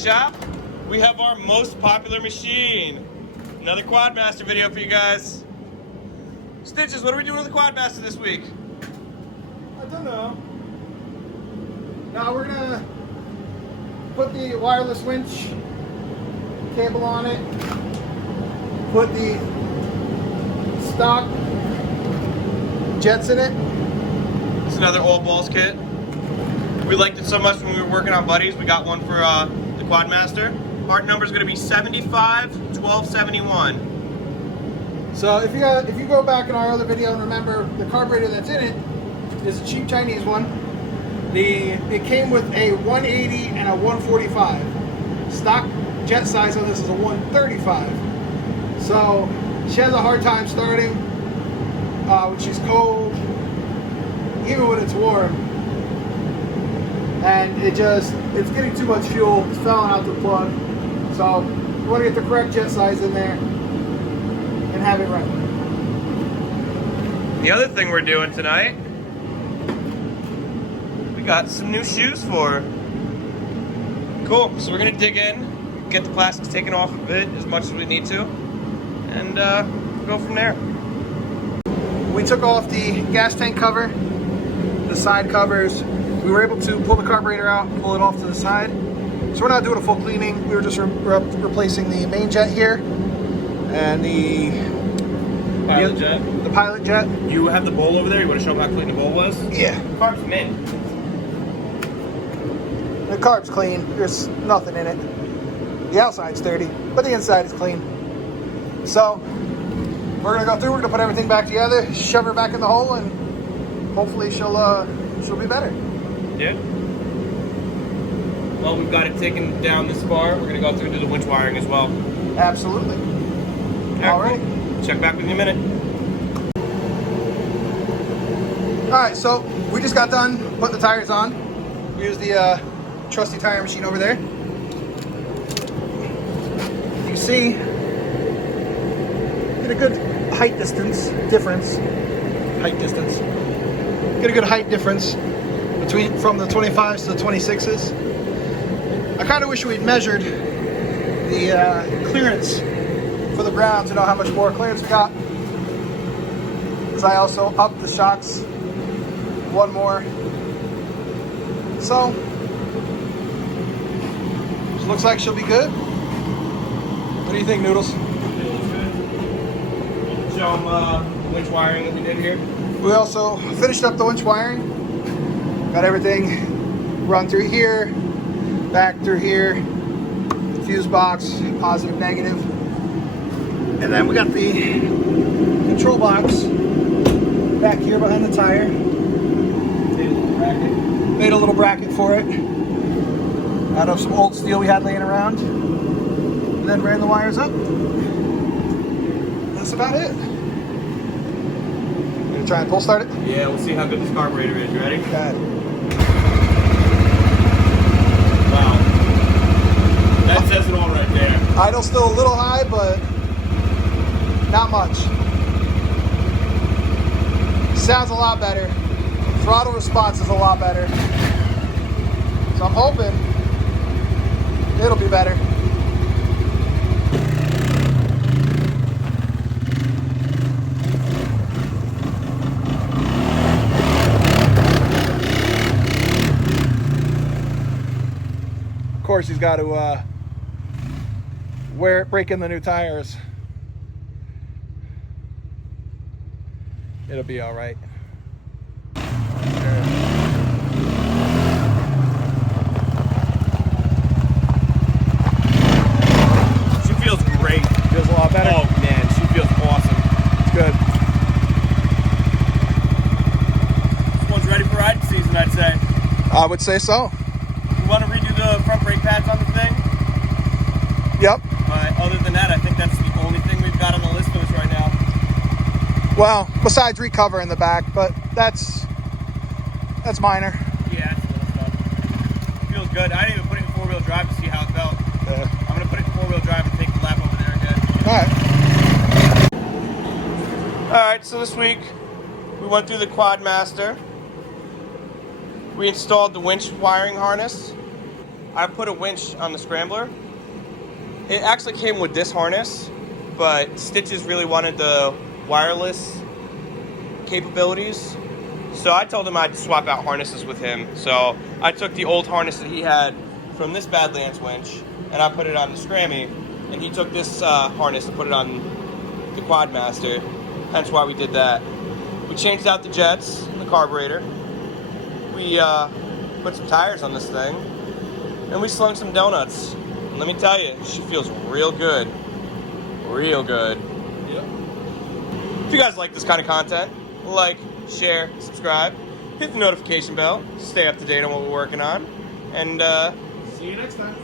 shop, we have our most popular machine. Another Quad Master video for you guys. Stitches, what are we doing with the Quad Master this week? I don't know. Now we're gonna put the wireless winch cable on it, put the stock jets in it. It's another all balls kit. We liked it so much when we were working on Buddies, we got one for the Quad Master. Part number is going to be 751271. So if you go back in our other video and remember, the carburetor that's in it is a cheap Chinese one. It came with a 180 and a 145. Stock jet size on this is a 135. So she has a hard time starting when she's cold, even when it's warm. And it's getting too much fuel. It's falling out the plug. So you want to get the correct jet size in there and have it right. The other thing we're doing tonight, we got some new shoes for her. Cool, so we're gonna dig in, get the plastics taken off a bit as much as we need to, and go from there. We took off the gas tank cover, the side covers. We were able to pull the carburetor out, pull it off to the side. So we're not doing a full cleaning. We were just replacing the main jet here and the Pilot jet. The pilot jet. You have the bowl over there. You want to show them how clean the bowl was? Yeah. Carb's mint. The carb's clean. There's nothing in it. The outside's dirty, but the inside is clean. So we're gonna go through. We're gonna put everything back together, shove her back in the hole, and hopefully she'll be better. Yeah. Well, we've got it taken down this far. We're gonna go through and do the winch wiring as well. Absolutely. All right. Check back with you in a minute. All right, so we just got done putting the tires on. We used the trusty tire machine over there. You can see, get a good height distance difference. Height distance. Get a good height difference from the 25s to the 26s. I kind of wish we'd measured the clearance for the ground to know how much more clearance we got. Because I also upped the shocks one more. So, looks like she'll be good. What do you think, Noodles? Show them the winch wiring that we did here. We also finished up the winch wiring. Got everything run through here, back through here, fuse box, positive, negative. And then we got the control box back here behind the tire. Made a little bracket for it out of some old steel we had laying around. And then ran the wires up. That's about it. Gonna try and pull start it? Yeah, we'll see how good this carburetor is. You ready? Okay. Wow. That says it all right there. Idle's still a little high, but not much. Sounds a lot better. Throttle response is a lot better. So I'm hoping it'll be better. Of course, he's got to break in the new tires. It'll be all right. She feels great. Feels a lot better. Oh man, she feels awesome. It's good. This one's ready for riding season, I'd say. I would say so. We want to redo the front brake pads on the thing. Yep. But other than that, I think that's the only thing we've got on the list for this right now. Well, besides recovering the back, but that's minor. Yeah, it's little stuff. Feels good. I didn't even put it in four-wheel drive to see how it felt. Yeah. I'm going to put it in four-wheel drive and take the lap over there again. All right. Alright, so this week we went through the Quad Master. We installed the winch wiring harness. I put a winch on the scrambler. It actually came with this harness, but Stitches really wanted the wireless capabilities. So I told him I'd swap out harnesses with him. So I took the old harness that he had from this Badlands winch, and I put it on the Scrammy, and he took this harness and put it on the Quad Master, hence why we did that. We changed out the jets, the carburetor. We put some tires on this thing, and we slung some donuts. And let me tell you, she feels real good. Real good. Yep. If you guys like this kind of content, like, share, subscribe, hit the notification bell, stay up to date on what we're working on, and See you next time.